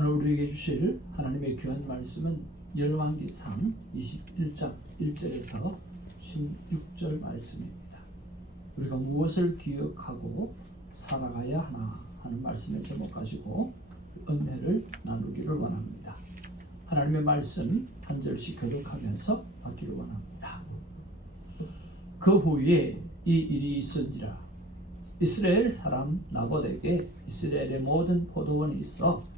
오늘 우리에게 주실 하나님의 귀한 말씀은 열왕기상 21장 1절에서 16절 말씀입니다. 우리가 무엇을 기억하고 살아가야 하나 하는 말씀의 제목 가지고 은혜를 나누기를 원합니다. 하나님의 말씀 한 절씩 교독하면서 받기를 원합니다. 그 후에 이 일이 있은지라 이스라엘 사람 나봇에게 이스라엘의 모든 포도원이 있어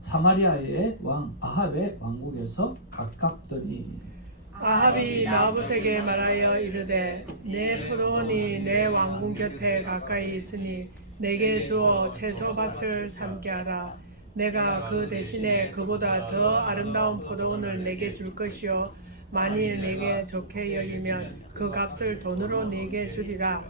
사마리아의 왕 아합의 왕국에서 가깝더니 아합이 나봇에게 말하여 이르되 내 포도원이 내 왕궁 곁에 가까이 있으니 내게 주어 채소밭을 삼게 하라. 내가 그 대신에 그보다 더 아름다운 포도원을 내게 줄 것이요 만일 내게 좋게 여기면 그 값을 돈으로 내게 주리라.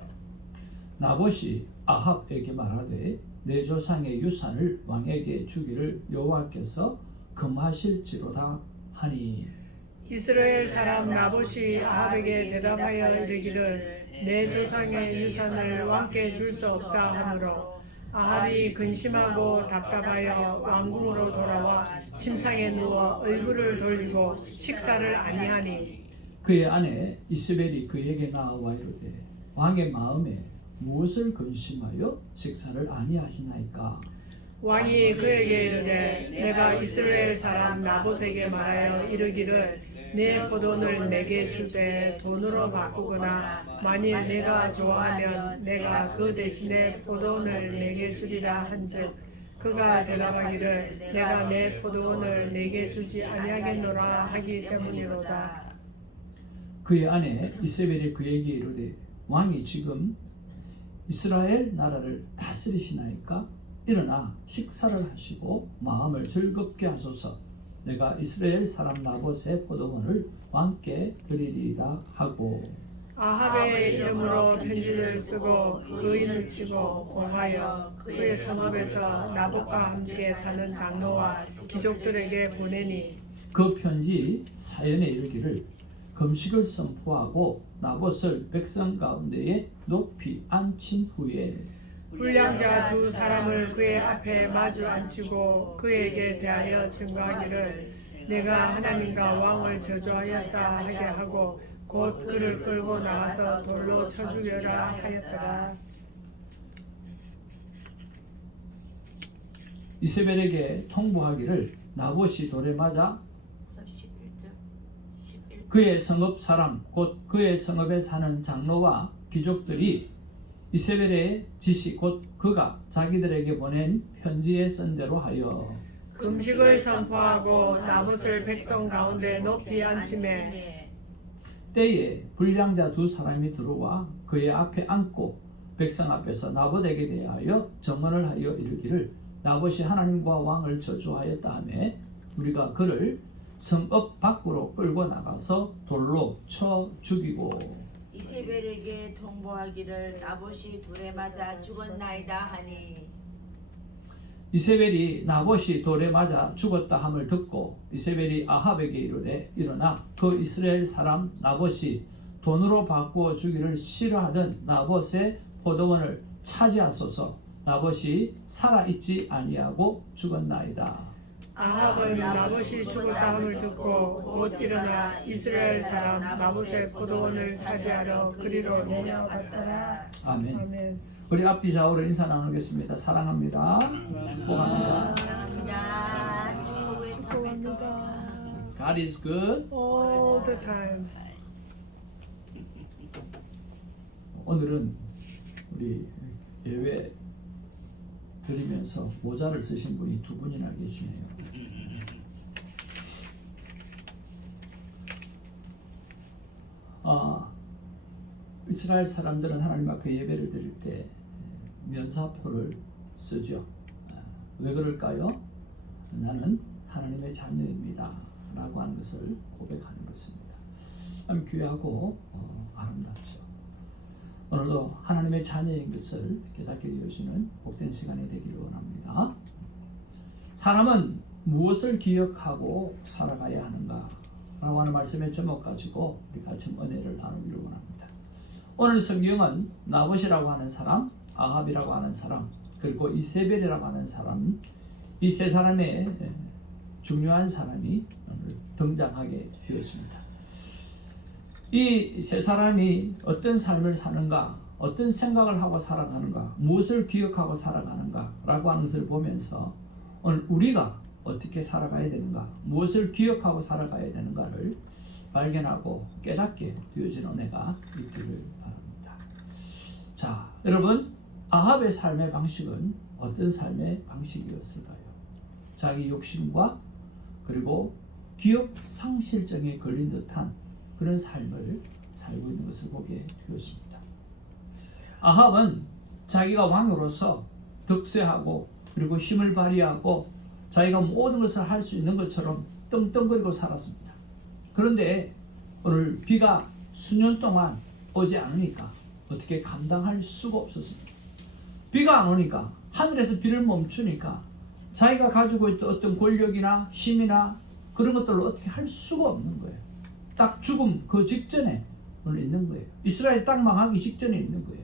나봇이 아합에게 말하되 내 조상의 유산을 왕에게 주기를 여호와께서 금하실지로다 하니 이스라엘 사람 나봇이 아합에게 대답하여 이르기를 내 조상의 유산을 왕께 줄 수 없다 하므로 아합이 근심하고 답답하여 왕궁으로 돌아와 침상에 누워 얼굴을 돌리고 식사를 아니하니 그의 아내 이스벨이 그에게 나와 이르되 왕의 마음에 무엇을 근심하여 식사를 아니하시나이까. 왕이 그에게 이르되 내가 이스라엘 사람 나봇에게 말하여 이르기를 내 포도원을 내게 주되 돈으로 바꾸거나 만일 내가 좋아하면 내가 그 대신에 포도원을 내게 주리라 한즉 그가 대답하기를 내가 내 포도원을 내게 주지 아니하겠노라 하기 때문이로다. 그의 아내 이세벨이 그에게 이르되 왕이 지금 이스라엘 나라를 다스리시나이까. 일어나 식사를 하시고 마음을 즐겁게 하소서. 내가 이스라엘 사람 나봇의 포도원을 왕께 드리리이다 하고 아합의 이름으로 편지를 쓰고 그인을 치고 공하여 그의 성읍에서 나봇과 함께 사는 장로와 귀족들에게 보내니 그 편지 사연에 이르기를 금식을 선포하고 나봇을 백성 가운데에 높이 앉힌 후에 불량자 두 사람을 그의 앞에 마주 앉히고 그에게 대하여 증거하기를 내가 하나님과 왕을 저주하였다 하게 하고 곧 그를 끌고 나가서 돌로 쳐 죽여라 하였더라. 이세벨에게 통보하기를 나봇이 돌에 맞아 그의 성읍 사람 곧 그의 성읍에 사는 장로와 귀족들이 이세벨의 지시 곧 그가 자기들에게 보낸 편지에 쓴 대로 하여 금식을 선포하고 나봇을 백성 가운데 높이 앉히매 때에 불량자 두 사람이 들어와 그의 앞에 앉고 백성 앞에서 나봇에게 대하여 정언을 하여 이르기를 나봇이 하나님과 왕을 저주하였다 하며 우리가 그를 성읍 밖으로 끌고 나가서 돌로 쳐 죽이고 이세벨에게 통보하기를 나봇이 돌에 맞아 죽었나이다 하니 이세벨이 나봇이 돌에 맞아 죽었다 함을 듣고 이세벨이 아합에게 이르되 일어나 그 이스라엘 사람 나봇이 돈으로 바꾸어 주기를 싫어하던 나봇의 포도원을 차지하소서. 나봇이 살아있지 아니하고 죽었나이다. 아합은 나봇이 죽었다 함을 듣고 곧 일어나 이스라엘 사람 나봇의 포도원을 차지하러 그리로 내려갔더라. 아멘. 아멘. 우리 앞뒤 좌우로 인사 나누겠습니다. 사랑합니다. 축복합니다. 감사합니다. 축복을 축복합니다. God is good. All the time. 오늘은 우리 예배 드리면서 모자를 쓰신 분이 두 분이나 계시네요. 이스라엘 사람들은 하나님 앞에 예배를 드릴 때 면사표를 쓰죠. 왜 그럴까요? 나는 하나님의 자녀입니다 라고 하는 것을 고백하는 것입니다. 참 귀하고 아름답죠. 오늘도 하나님의 자녀인 것을 깨닫게 되어지는 복된 시간이 되기를 원합니다. 사람은 무엇을 기억하고 살아가야 하는가 라고 하는 말씀의 제목 가지고 우리 같이 은혜를 나누기를 원합니다. 오늘 성경은 나봇이라고 하는 사람, 아합이라고 하는 사람, 그리고 이세벨이라고 하는 사람, 이 세 사람의 중요한 사람이 오늘 등장하게 되었습니다. 이 세 사람이 어떤 삶을 사는가, 어떤 생각을 하고 살아가는가, 무엇을 기억하고 살아가는가 라고 하는 것을 보면서 오늘 우리가 어떻게 살아가야 되는가, 무엇을 기억하고 살아가야 되는가를 발견하고 깨닫게 되어진 은혜가 있기를 바랍니다. 자, 여러분, 아합의 삶의 방식은 어떤 삶의 방식이었을까요? 자기 욕심과 그리고 기억 상실증에 걸린 듯한 그런 삶을 살고 있는 것을 보게 되었습니다. 아합은 자기가 왕으로서 득세하고 그리고 힘을 발휘하고 자기가 모든 것을 할 수 있는 것처럼 떵떵거리고 살았습니다. 그런데 오늘 비가 수년 동안 오지 않으니까 어떻게 감당할 수가 없었습니다. 비가 안 오니까, 하늘에서 비를 멈추니까 자기가 가지고 있던 어떤 권력이나 힘이나 그런 것들을 어떻게 할 수가 없는 거예요. 딱 죽음 그 직전에 오늘 있는 거예요. 이스라엘 딱 망하기 직전에 있는 거예요.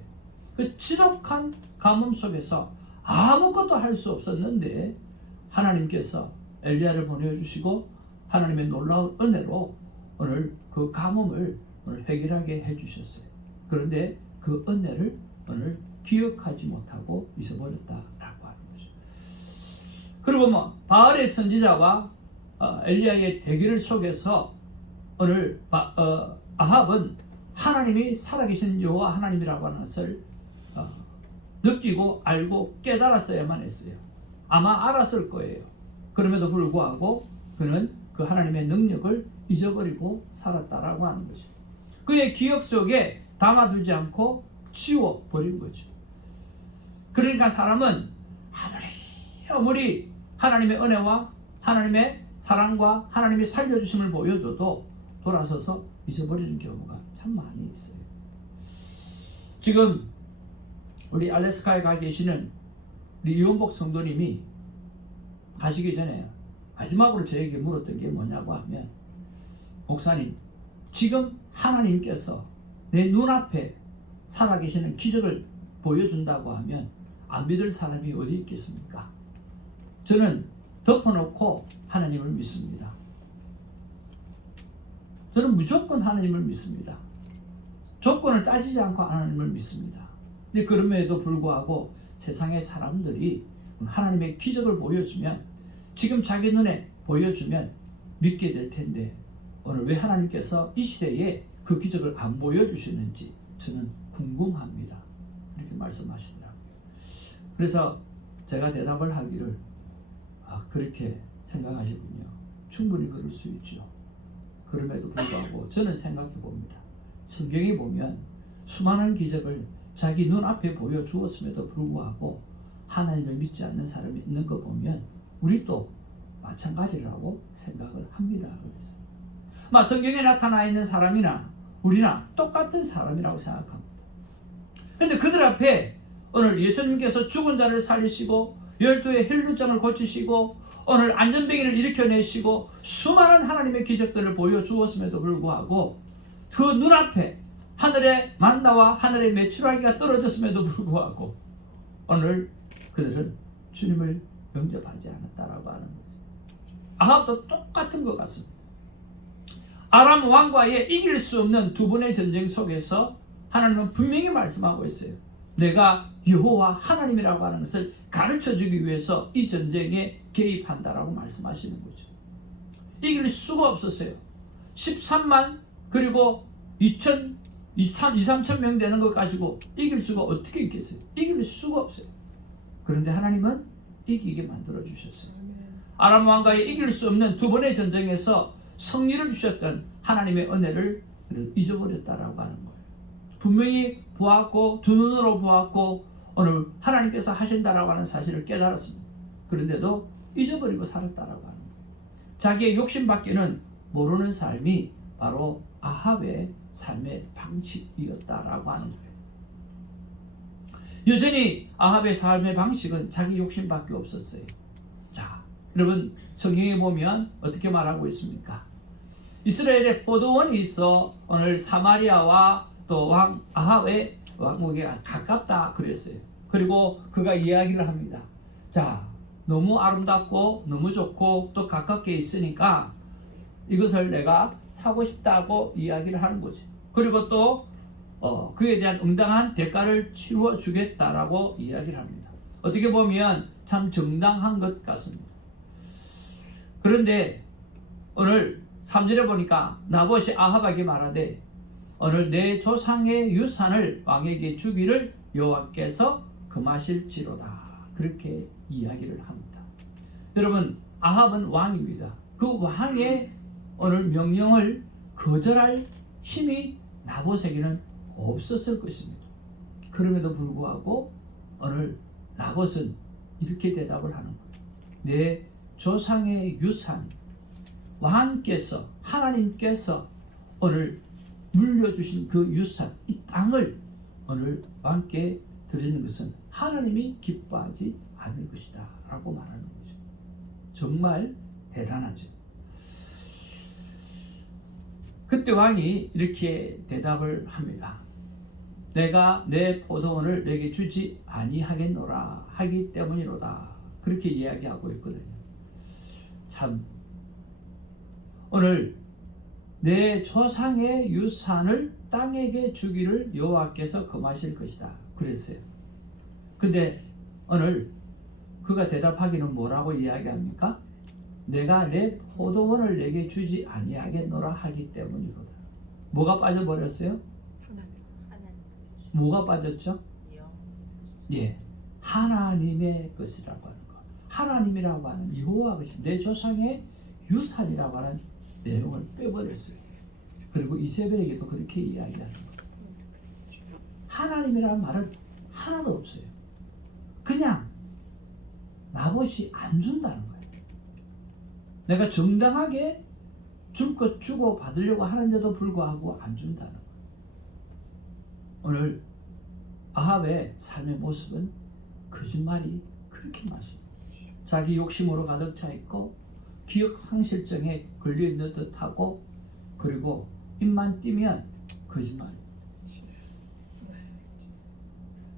그 지독한 가뭄 속에서 아무것도 할 수 없었는데 하나님께서 엘리야를 보내주시고 하나님의 놀라운 은혜로 오늘 그 가뭄을 오늘 해결하게 해주셨어요. 그런데 그 은혜를 오늘 기억하지 못하고 잊어버렸다라고 하는 거죠. 그리고 바알의 선지자와 엘리야의 대결 속에서 오늘 아합은 하나님이 살아계신 여호와 하나님이라고 하는 것을 느끼고 알고 깨달았어야만 했어요. 아마 알았을 거예요. 그럼에도 불구하고 그는 그 하나님의 능력을 잊어버리고 살았다라고 하는 거죠. 그의 기억 속에 담아두지 않고 지워버린 거죠. 그러니까 사람은 아무리 하나님의 은혜와 하나님의 사랑과 하나님이 살려주심을 보여줘도 돌아서서 잊어버리는 경우가 참 많이 있어요. 지금 우리 알래스카에 가 계시는 우리 이원복 성도님이 가시기 전에 마지막으로 저에게 물었던 게 뭐냐고 하면, 목사님, 지금 하나님께서 내 눈앞에 살아계시는 기적을 보여준다고 하면 안 믿을 사람이 어디 있겠습니까? 저는 덮어놓고 하나님을 믿습니다. 저는 무조건 하나님을 믿습니다. 조건을 따지지 않고 하나님을 믿습니다. 근데 그럼에도 불구하고 세상의 사람들이 하나님의 기적을 보여주면, 지금 자기 눈에 보여주면 믿게 될 텐데 오늘 왜 하나님께서 이 시대에 그 기적을 안 보여주시는지 저는 궁금합니다. 이렇게 말씀하시더라고요. 그래서 제가 대답을 하기를, 그렇게 생각하시군요. 충분히 그럴 수 있죠. 그럼에도 불구하고 저는 생각해 봅니다. 성경에 보면 수많은 기적을 자기 눈앞에 보여주었음에도 불구하고 하나님을 믿지 않는 사람이 있는 거 보면 우리도 마찬가지라고 생각을 합니다. 그래서 성경에 나타나 있는 사람이나 우리나 똑같은 사람이라고 생각합니다. 그런데 그들 앞에 오늘 예수님께서 죽은 자를 살리시고 12의 혈루증을 고치시고 오늘 안전병이를 일으켜내시고 수많은 하나님의 기적들을 보여주었음에도 불구하고 그 눈앞에 하늘의 만나와 하늘의 메추라기가 떨어졌음에도 불구하고 오늘 그들은 주님을 영접하지 않았다라고 하는 거죠. 아합도 똑같은 것 같습니다. 아람 왕과의 이길 수 없는 두 번의 전쟁 속에서 하나님은 분명히 말씀하고 있어요. 내가 여호와 하나님이라고 하는 것을 가르쳐주기 위해서 이 전쟁에 개입한다라고 말씀하시는 거죠. 이길 수가 없었어요. 13만 그리고 2,3천 명 되는 것 가지고 이길 수가 어떻게 있겠어요? 이길 수가 없어요. 그런데 하나님은 이기게 만들어 주셨어요. 아람 왕과의 이길 수 없는 두 번의 전쟁에서 승리를 주셨던 하나님의 은혜를 잊어버렸다라고 하는 거예요. 분명히 보았고 두 눈으로 보았고 오늘 하나님께서 하신다라고 하는 사실을 깨달았습니다. 그런데도 잊어버리고 살았다라고 하는 거예요. 자기의 욕심밖에는 모르는 삶이 바로 아합의 삶의 방식이었다라고 하는 거예요. 여전히 아합의 삶의 방식은 자기 욕심밖에 없었어요. 자, 여러분 성경에 보면 어떻게 말하고 있습니까? 이스라엘에 포도원이 있어 오늘 사마리아와 또 왕 아합의 왕국에 가깝다 그랬어요. 그리고 그가 이야기를 합니다. 자, 너무 아름답고 너무 좋고 또 가깝게 있으니까 이것을 내가 사고 싶다고 이야기를 하는 거죠. 그리고 또 그에 대한 응당한 대가를 치루어 주겠다라고 이야기를 합니다. 어떻게 보면 참 정당한 것 같습니다. 그런데 오늘 3절에 보니까 나봇이 아합에게 말하되 오늘 내 조상의 유산을 왕에게 주기를 여호와께서 금하실지로다. 그렇게 이야기를 합니다. 여러분, 아합은 왕입니다. 그 왕의 오늘 명령을 거절할 힘이 나봇에게는 없었을 것입니다. 그럼에도 불구하고 오늘 나봇은 이렇게 대답을 하는 거예요. 내 조상의 유산, 왕께서, 하나님께서 오늘 물려주신 그 유산, 이 땅을 오늘 왕께 드리는 것은 하나님이 기뻐하지 않을 것이다 라고 말하는 거죠. 정말 대단하죠. 그때 왕이 이렇게 대답을 합니다. 내가 내 포도원을 내게 주지 아니하겠노라 하기 때문이로다. 그렇게 이야기하고 있거든요. 참 오늘 내 조상의 유산을 땅에게 주기를 여호와께서 금하실 것이다. 그랬어요. 근데 오늘 그가 대답하기는 뭐라고 이야기합니까? 내가 내 포도원을 내게 주지 아니하겠노라 하기 때문이로다. 뭐가 빠져버렸어요? 뭐가 빠졌죠? 예, 하나님의 것이라고 하는 것. 하나님이라고 하는 여호와 것이 내 조상의 유산이라고 하는 내용을 빼버렸어요. 그리고 이세벨에게도 그렇게 이야기하는 거예요. 하나님이라는 말은 하나도 없어요. 그냥 나봇이 안 준다는 거예요. 내가 정당하게 줄 것 주고 받으려고 하는데도 불구하고 안 준다는 거예요. 오늘 아합의 삶의 모습은 거짓말이 그렇게 많습니다. 자기 욕심으로 가득 차 있고 기억 상실증에 걸려 있는 듯하고 그리고 입만 띄면 거짓말.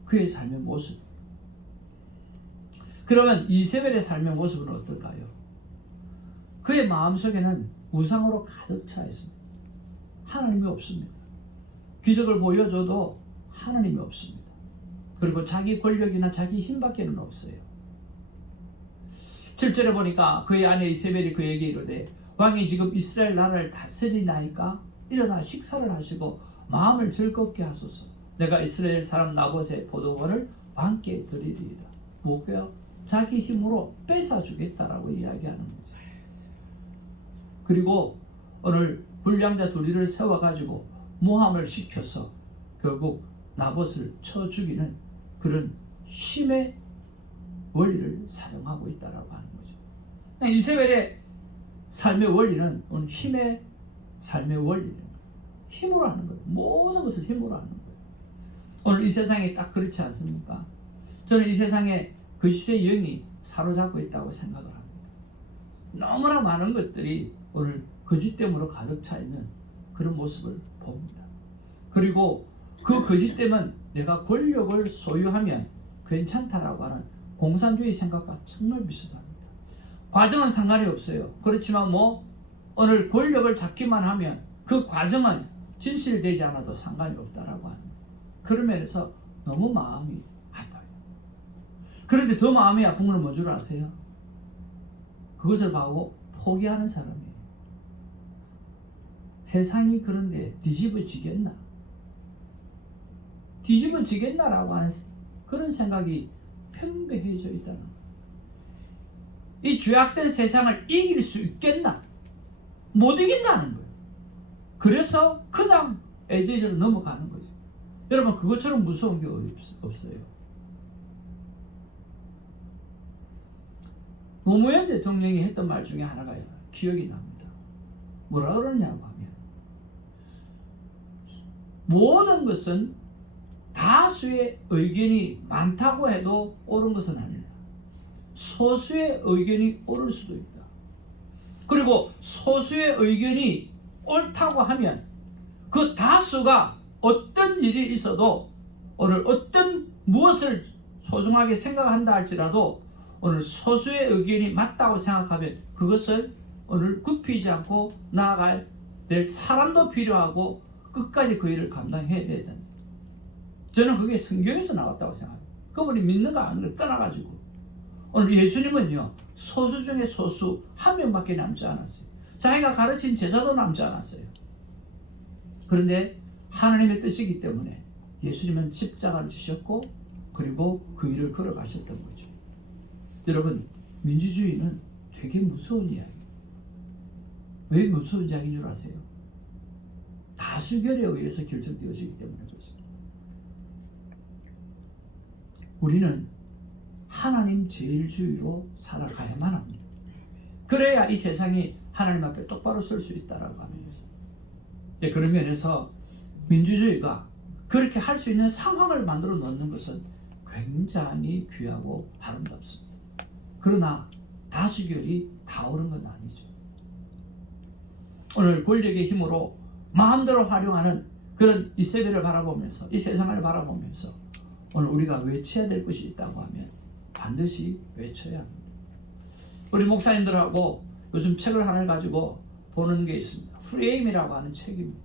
그의 삶의 모습. 그러면 이세벨의 삶의 모습은 어떨까요? 그의 마음속에는 우상으로 가득 차 있습니다. 하나님이 없습니다. 기적을 보여줘도 하나님이 없습니다. 그리고 자기 권력이나 자기 힘밖에는 없어요. 7절에 보니까 그의 아내 이세벨이 그에게 이르되 왕이 지금 이스라엘 나라를 다스리나이까 일어나 식사를 하시고 마음을 즐겁게 하소서. 내가 이스라엘 사람 나봇의 포도원을 왕께 드리리이다. 뭐게요? 자기 힘으로 뺏어주겠다라고 이야기하는 거죠. 그리고 오늘 불량자 둘이를 세워가지고 모함을 시켜서 결국 나봇을 쳐 죽이는 그런 힘의 원리를 사용하고 있다라고 하는 거죠. 이세벨의 삶의 원리는 오늘 힘의 삶의 원리는 힘으로 하는 거예요. 모든 것을 힘으로 하는 거예요. 오늘 이 세상이 딱 그렇지 않습니까? 저는 이 세상에 거짓의 영이 사로잡고 있다고 생각을 합니다. 너무나 많은 것들이 오늘 거짓됨으로 가득 차 있는 그런 모습을 봅니다. 그리고 그 거짓됨은 내가 권력을 소유하면 괜찮다라고 하는 공산주의 생각과 정말 비슷합니다. 과정은 상관이 없어요. 그렇지만 오늘 권력을 잡기만 하면 그 과정은 진실되지 않아도 상관이 없다라고 하는 거예요. 그런 면에서 너무 마음이 아파요. 그런데 더 마음이 아픈 건 뭔 줄 아세요? 그것을 보고 포기하는 사람이에요. 세상이 그런데 뒤집어지겠나? 뒤집어지겠나라고 하는 그런 생각이 평배해져 있다는 거예요. 이 죄악된 세상을 이길 수 있겠나? 못 이긴다는 거예요. 그래서 그냥 애제제로 넘어가는 거죠. 여러분, 그것처럼 무서운 게 없어요. 노무현 대통령이 했던 말 중에 하나가 기억이 납니다. 뭐라 그러냐고 하면 모든 것은 다수의 의견이 많다고 해도 옳은 것은 아니다. 소수의 의견이 옳을 수도 있다. 그리고 소수의 의견이 옳다고 하면 그 다수가 어떤 일이 있어도 오늘 어떤 무엇을 소중하게 생각한다 할지라도 오늘 소수의 의견이 맞다고 생각하면 그것을 오늘 굽히지 않고 나아갈 될 사람도 필요하고 끝까지 그 일을 감당해야 된다. 저는 그게 성경에서 나왔다고 생각합니다. 그분이 믿는가 안 믿는가 떠나가지고 오늘 예수님은요 소수 중에 소수 한 명밖에 남지 않았어요. 자기가 가르친 제자도 남지 않았어요. 그런데 하나님의 뜻이기 때문에 예수님은 십자가를 지셨고 그리고 그 일을 걸어가셨던 거죠. 여러분 민주주의는 되게 무서운 이야기예요. 왜 무서운 이야기인 줄 아세요? 다수결에 의해서 결정되어지기 때문에 그렇습니다. 우리는 하나님 제일주의로 살아가야만 합니다. 그래야 이 세상이 하나님 앞에 똑바로 설 수 있다라고 하는 거죠. 그런 면에서 민주주의가 그렇게 할 수 있는 상황을 만들어 놓는 것은 굉장히 귀하고 아름답습니다. 그러나 다수결이 다 옳은 건 아니죠. 오늘 권력의 힘으로 마음대로 활용하는 그런 이세벨을 바라보면서 이 세상을 바라보면서 오늘 우리가 외쳐야 될 것이 있다고 하면 반드시 외쳐야 합니다. 우리 목사님들하고 요즘 책을 하나를 가지고 보는 게 있습니다. 프레임이라고 하는 책입니다.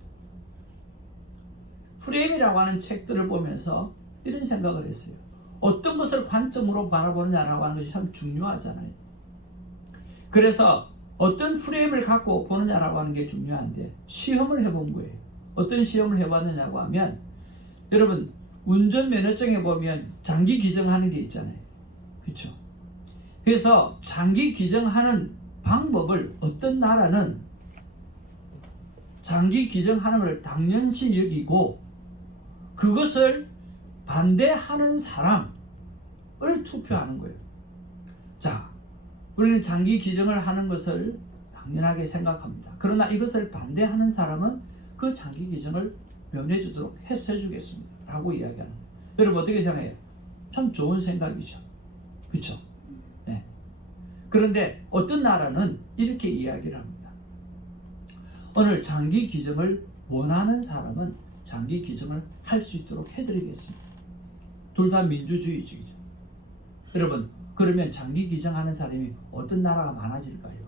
프레임이라고 하는 책들을 보면서 이런 생각을 했어요. 어떤 것을 관점으로 바라보느냐라고 하는 것이 참 중요하잖아요. 그래서 어떤 프레임을 갖고 보느냐라고 하는 게 중요한데 시험을 해본 거예요. 어떤 시험을 해봤느냐고 하면 여러분 운전면허증에 보면 장기 기증하는 게 있잖아요. 그렇죠? 그래서 장기 기증하는 방법을 어떤 나라는 장기 기증하는 것을 당연시 여기고 그것을 반대하는 사람을 투표하는 거예요. 자, 우리는 장기 기증을 하는 것을 당연하게 생각합니다. 그러나 이것을 반대하는 사람은 그 장기 기증을 면해주도록 해주겠습니다. 라고 이야기하는 거예요. 여러분 어떻게 생각해요? 참 좋은 생각이죠. 그렇죠? 네. 그런데 어떤 나라는 이렇게 이야기를 합니다. 오늘 장기 기증을 원하는 사람은 장기 기증을 할 수 있도록 해드리겠습니다. 둘 다 민주주의적이죠. 여러분 그러면 장기 기증하는 사람이 어떤 나라가 많아질까요?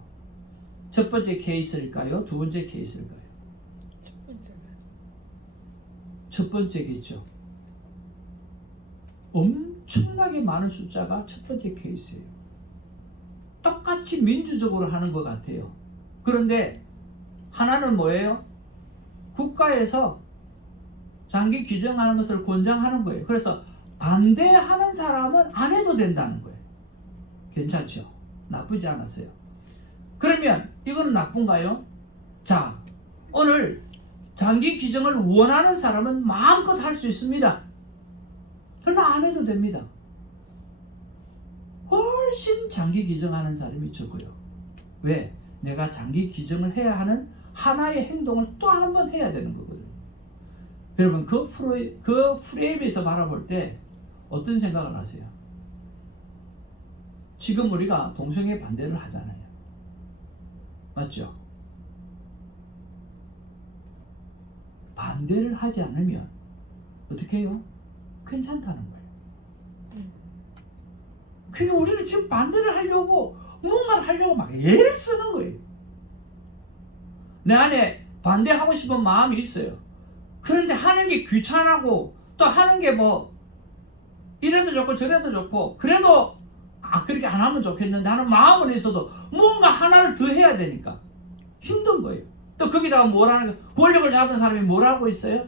첫 번째 케이스일까요? 두 번째 케이스일까요? 첫 번째겠죠. 엄청나게 많은 숫자가 첫 번째 케이스예요. 똑같이 민주적으로 하는 것 같아요. 그런데 하나는 뭐예요? 국가에서 장기 기증하는 것을 권장하는 거예요. 그래서 반대하는 사람은 안 해도 된다는 거예요. 괜찮죠? 나쁘지 않았어요. 그러면 이거는 나쁜가요? 자, 오늘 장기 기증을 원하는 사람은 마음껏 할 수 있습니다. 그러나 안 해도 됩니다. 훨씬 장기 기증하는 사람이 적어요. 왜? 내가 장기 기증을 해야 하는 하나의 행동을 또 한 번 해야 되는 거거든요. 여러분 그 프레임에서 바라볼 때 어떤 생각을 하세요? 지금 우리가 동성애 반대를 하잖아요. 맞죠? 반대를 하지 않으면 어떻게 해요? 괜찮다는 거예요. 그러니까 우리는 지금 반대를 하려고 뭔가를 하려고 막 애를 쓰는 거예요. 내 안에 반대하고 싶은 마음이 있어요. 그런데 하는 게 귀찮고 또 하는 게 뭐 이래도 좋고 저래도 좋고 그래도 그렇게 안 하면 좋겠는데 하는 마음은 있어도 뭔가 하나를 더 해야 되니까 힘든 거예요. 또 거기다가 뭐라는 거 권력을 잡은 사람이 뭐라고 있어요?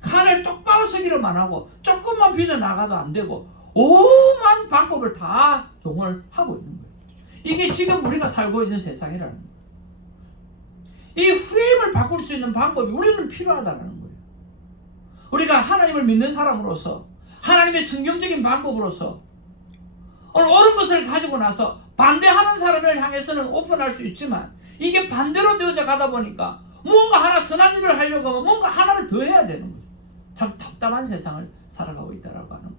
칼을 똑바로 서기로만 하고 조금만 빚어나가도 안 되고 오만 방법을 다 동원을 하고 있는 거예요. 이게 지금 우리가 살고 있는 세상이라는 거예요. 이 프레임을 바꿀 수 있는 방법이 우리는 필요하다는 거예요. 우리가 하나님을 믿는 사람으로서 하나님의 성경적인 방법으로서 오늘 옳은 것을 가지고 나서 반대하는 사람을 향해서는 오픈할 수 있지만 이게 반대로 되어져 가다 보니까 뭔가 하나 선한 일을 하려고 하면 뭔가 하나를 더 해야 되는 거죠. 참 답답한 세상을 살아가고 있다라고 하는 거죠.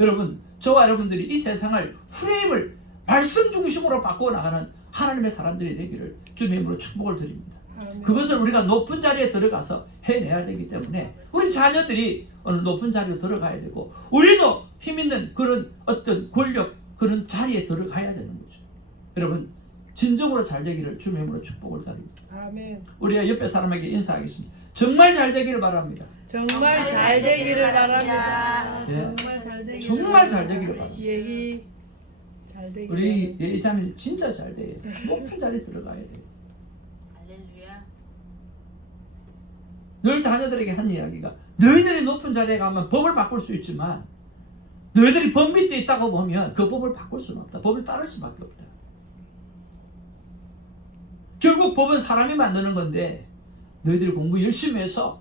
여러분, 저와 여러분들이 이 세상을 프레임을 말씀 중심으로 바꾸어 나가는 하나님의 사람들이 되기를 주님의 이름으로 축복을 드립니다. 그것을 우리가 높은 자리에 들어가서 해내야 되기 때문에 우리 자녀들이 오늘 높은 자리로 들어가야 되고 우리도 힘있는 그런 어떤 권력 그런 자리에 들어가야 되는 거죠. 여러분 진정으로 잘 되기를 주님의 이름으로 축복을 드립니다. 아멘. 우리가 옆에 사람에게 인사하겠습니다. 정말 잘 되기를 바랍니다. 정말 잘 되기를 바랍니다. 예. 정말 잘 되기를 정말 잘 되기를 바랍니다. 예희 잘 되기를. 우리 예자님 진짜 잘 돼요. 높은 자리에 들어가야 돼요. 할렐루야. 늘 자녀들에게 한 이야기가 너희들이 높은 자리에 가면 법을 바꿀 수 있지만 너희들이 법 밑에 있다고 보면 그 법을 바꿀 수는 없다. 법을 따를 수밖에 없다. 결국 법은 사람이 만드는 건데 너희들이 공부 열심히 해서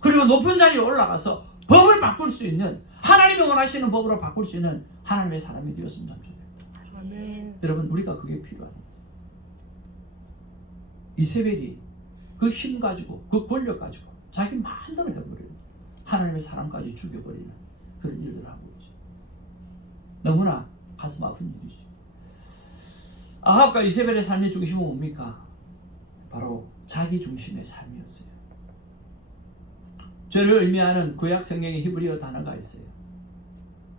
그리고 높은 자리에 올라가서 법을 바꿀 수 있는 하나님이 원하시는 법으로 바꿀 수 있는 하나님의 사람이 되었으면 좋겠다. 아멘. 여러분 우리가 그게 필요합니다. 이세벨이 그 힘 가지고 그 권력 가지고 자기 마음대로 해버리는 하나님의 사람까지 죽여버리는 그런 일들을 하고 있죠. 너무나 가슴 아픈 일이죠. 아합과 이세벨의 삶의 중심은 뭡니까? 바로 자기 중심의 삶이었어요. 죄를 의미하는 구약 성경의 히브리어 단어가 있어요.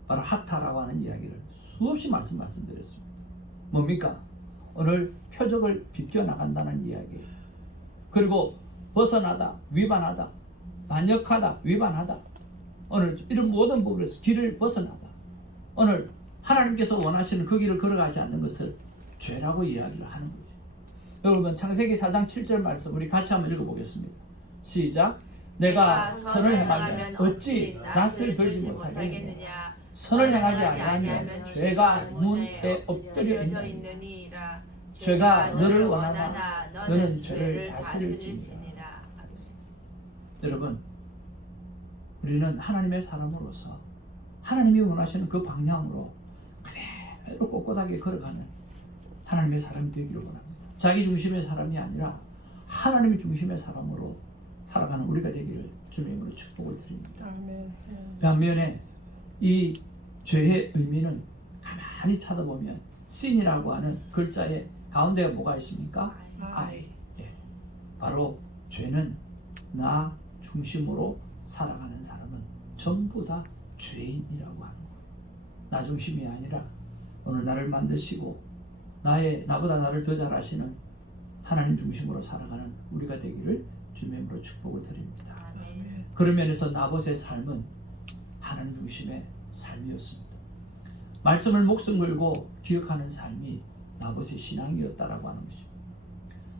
바로 하타라고 하는 이야기를 수없이 말씀드렸습니다. 뭡니까? 오늘 표적을 비껴나간다는 이야기예요. 그리고 벗어나다, 위반하다, 반역하다, 위반하다, 오늘 이런 모든 부분에서 길을 벗어나다, 오늘 하나님께서 원하시는 그 길을 걸어가지 않는 것을 죄라고 이야기를 하는 거죠. 여러분 창세기 4장 7절 말씀 우리 같이 한번 읽어보겠습니다. 시작. 내가 선을 행하면 어찌 낯을 들지 못하겠느냐. 선을 행하지 아니하면 죄가 문에 엎드려 있느니라. 죄가 너를 원하나 너는 죄를 다스릴지니라. 여러분 우리는 하나님의 사람으로서 하나님이 원하시는 그 방향으로 그대로 꼿꼿하게 걸어가는 하나님의 사람이 되기를 원합니다. 자기 중심의 사람이 아니라 하나님의 중심의 사람으로 살아가는 우리가 되기를 주님의 이름으로 축복을 드립니다. 아멘. 반면에 이 죄의 의미는 가만히 찾아보면 sin이라고 하는 글자의 가운데가 뭐가 있습니까? I. 예. 바로 죄는 나 중심으로 살아가는 사람은 전부 다 죄인이라고 하는 거예요. 나 중심이 아니라 오늘 나를 만드시고 나보다 나를 더 잘 아시는 하나님 중심으로 살아가는 우리가 되기를 주님의 이름으로 축복을 드립니다. 아멘. 그런 면에서 나봇의 삶은 하나님 중심의 삶이었습니다. 말씀을 목숨 걸고 기억하는 삶이 나봇의 신앙이었다라고 하는 것입니다.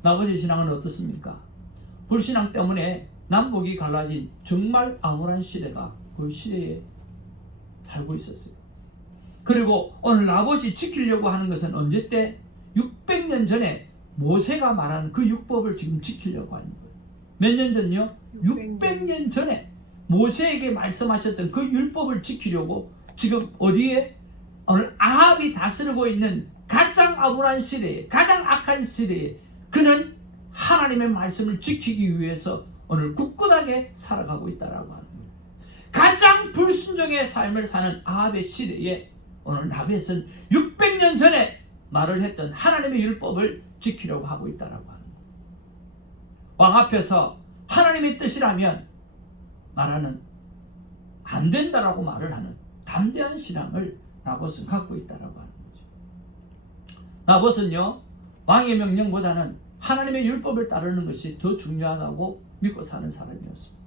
나봇의 신앙은 어떻습니까? 불신앙 때문에 남북이 갈라진 정말 암울한 시대가 그 시대에 살고 있었어요. 그리고 오늘 나봇이 지키려고 하는 것은 언제 때? 600년 전에 모세가 말한 그 율법을 지금 지키려고 하는 거예요. 몇 년 전요? 600년 전에 모세에게 말씀하셨던 그 율법을 지키려고 지금 어디에? 오늘 아합이 다스리고 있는 가장 암울한 시대에, 가장 악한 시대에 그는 하나님의 말씀을 지키기 위해서 오늘 굳굳하게 살아가고 있다라고 하는 거예요. 가장 불순종의 삶을 사는 아합의 시대에 오늘 나벳은 600년 전에 말을 했던 하나님의 율법을 지키려고 하고 있다라고 하는 거예요. 왕 앞에서 하나님의 뜻이라면 말하는 안 된다라고 말을 하는 담대한 신앙을 나봇은 갖고 있다라고 하는 거죠. 나봇은요 왕의 명령보다는 하나님의 율법을 따르는 것이 더 중요하다고 믿고 사는 사람이었습니다.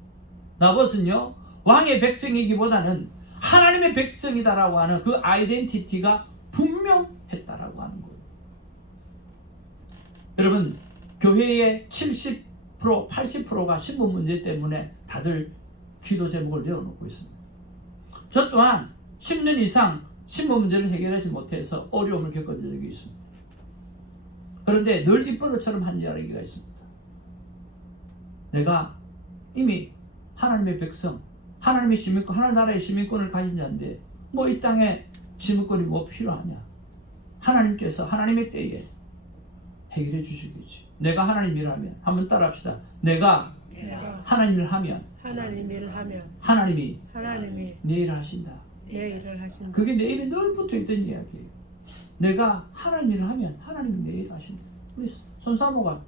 나봇은요 왕의 백성이기보다는 하나님의 백성이다라고 하는 그 아이덴티티가 분명했다라고 하는 거예요. 여러분 교회의 70% 80%가 신분 문제 때문에 다들 기도 제목을 내어놓고 있습니다. 저 또한 10년 이상 신분 문제를 해결하지 못해서 어려움을 겪은 적이 있습니다. 그런데 늘 입버릇처럼 한 이야기가 있습니다. 내가 이미 하나님의 백성, 하나님의 시민권, 하나나라의 시민권을 가진 자인데 뭐 이 땅에 시민권이 뭐 필요하냐? 하나님께서 하나님의 때에 해결해 주시겠지. 내가 하나님 일을 하면 한번 따라합시다. 내가 하나님 일을 하면 하나님 일을 하면 하나님이 내 내 일을 하신다. 일을 하신다. 그게 내 입에 늘 붙어있던 이야기예요. 내가 하나님 일을 하면 하나님이 내 일을 하신다. 우리 손사모가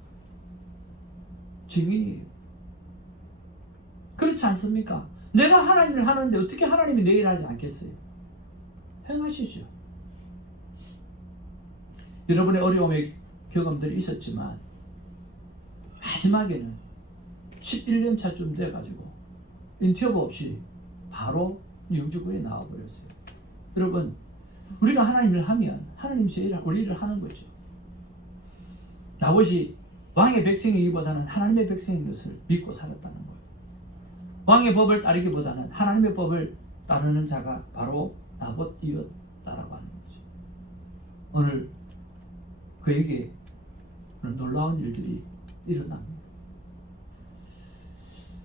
증인이에요. 그렇지 않습니까? 내가 하나님 일을 하는데 어떻게 하나님이 내 일을 하지 않겠어요? 행하시죠. 여러분의 어려움의 경험들이 있었지만 마지막에는 11년 차쯤 돼가지고 인터뷰 없이 바로 영주국에 나와버렸어요. 여러분, 우리가 하나님을 하면 하나님 제일 우리 일을 하는 거죠. 나봇이 왕의 백성이기보다는 하나님의 백성인 것을 믿고 살았다는 거예요. 왕의 법을 따르기보다는 하나님의 법을 따르는 자가 바로 나봇이었다라고 하는 거죠. 오늘 그에게 놀라운 일들이 일어납니다.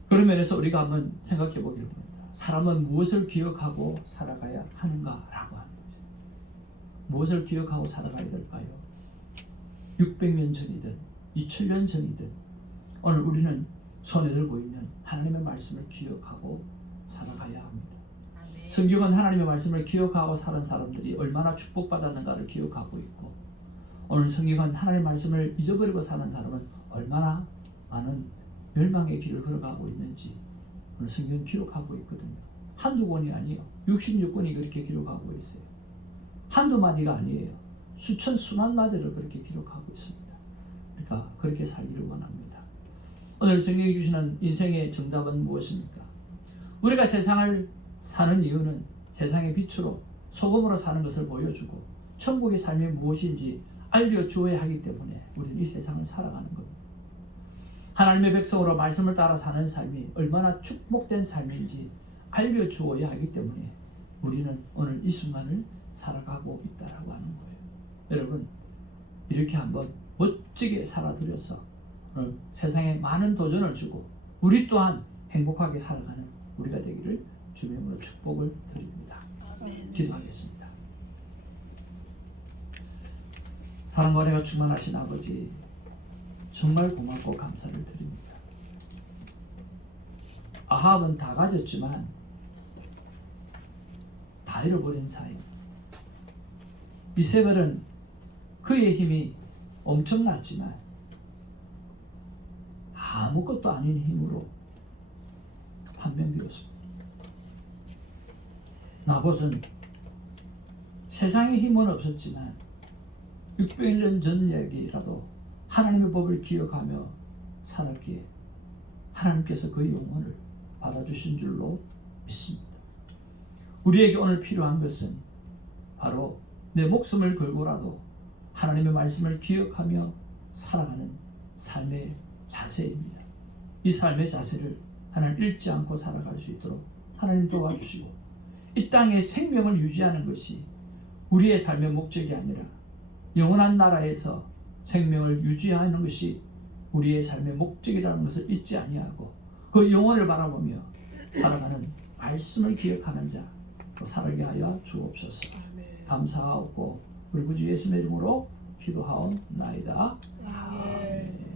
그런 면에서 우리가 한번 생각해 보기를 합니다. 사람은 무엇을 기억하고 살아가야 하는가라고 하는 거죠. 무엇을 기억하고 살아가야 될까요? 600년 전이든 2000년 전이든 오늘 우리는 손에 들고 있는 하나님의 말씀을 기억하고 살아가야 합니다. 아멘. 성경은 하나님의 말씀을 기억하고 사는 사람들이 얼마나 축복받았는가를 기억하고 있고, 오늘 성경은 하나님의 말씀을 잊어버리고 사는 사람은 얼마나 많은 멸망의 길을 걸어가고 있는지 오늘 성경은 기록하고 있거든요. 한두 권이 아니에요. 66권이 그렇게 기록하고 있어요. 한두 마디가 아니에요. 수천 수만 마디를 그렇게 기록하고 있습니다. 그러니까 그렇게 살기를 원합니다. 오늘 성경이 주시는 인생의 정답은 무엇입니까? 우리가 세상을 사는 이유는 세상의 빛으로 소금으로 사는 것을 보여주고 천국의 삶이 무엇인지 알려주어야 하기 때문에 우리는 이 세상을 살아가는 겁니다. 하나님의 백성으로 말씀을 따라 사는 삶이 얼마나 축복된 삶인지 알려주어야 하기 때문에 우리는 오늘 이 순간을 살아가고 있다라고 하는 거예요. 여러분, 이렇게 한번 멋지게 살아들여서 오늘 세상에 많은 도전을 주고 우리 또한 행복하게 살아가는 우리가 되기를 주님으로 축복을 드립니다. 아멘. 기도하겠습니다. 사랑과 은혜가 충만하신 아버지, 정말 고맙고 감사를 드립니다. 아합은 다 가졌지만 다 잃어버린 사이. 이세벨은 그의 힘이 엄청났지만 아무것도 아닌 힘으로 판명되었습니다. 나봇은 세상의 힘은 없었지만 600년 전 얘기라도 하나님의 법을 기억하며 살았기에 하나님께서 그의 영혼을 받아주신 줄로 믿습니다. 우리에게 오늘 필요한 것은 바로 내 목숨을 걸고라도 하나님의 말씀을 기억하며 살아가는 삶의 자세입니다. 이 삶의 자세를 하나님 잃지 않고 살아갈 수 있도록 하나님 도와주시고, 이 땅의 생명을 유지하는 것이 우리의 삶의 목적이 아니라 영원한 나라에서 생명을 유지하는 것이 우리의 삶의 목적이라는 것을 잊지 아니하고 그 영혼을 바라보며 살아가는 말씀을 기억하는 자 살게 하여 주옵소서. 아멘. 감사하옵고 우리 구주 예수의 이름으로 기도하옵나이다. 아멘.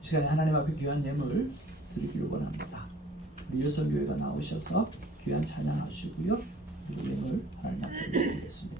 시간에 하나님 앞에 귀한 예물 드리기를 원합니다. 우리 여성교회가 나오셔서 귀한 찬양하시고요. 그리고 예물 하나님 앞에 드리겠습니다.